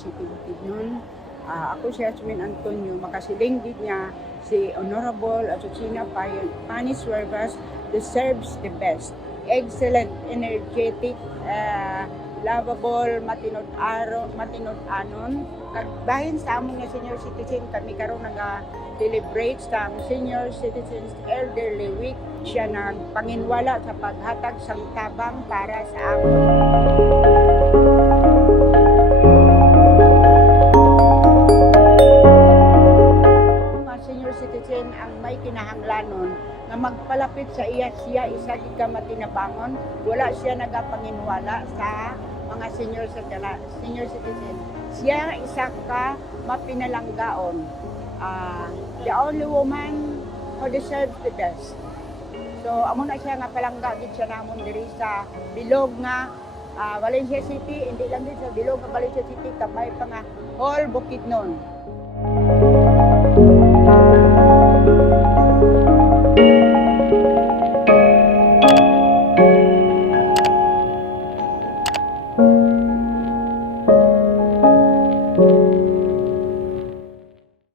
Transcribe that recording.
City Bukidnon. Ako si Jasmine Antonio, makasiling din niya si Honorable Azucena Panis Huervas deserves the best. Excellent, energetic, lovable, matinod-anon. Kagbahin sa among nga senior citizen, kami karon nag-celebrate sa Senior Citizens Elderly Week. Siya nagpanginwala sa paghatag sang tabang para sa amon. Senior citizen ang may kinahanglanon nga magpalapit sa siya isa gid ka matinabangon, wala siya nagapanginwala sa mga senior citizen. Siya isa ka mapinalanggaon. The only woman who deserves the best. So amo na siya nga palangga gid siya namon diri sa bilog nga Valencia City, hindi lang din sa bilog nga Valencia City, kabay pa nga whole Bukidnon.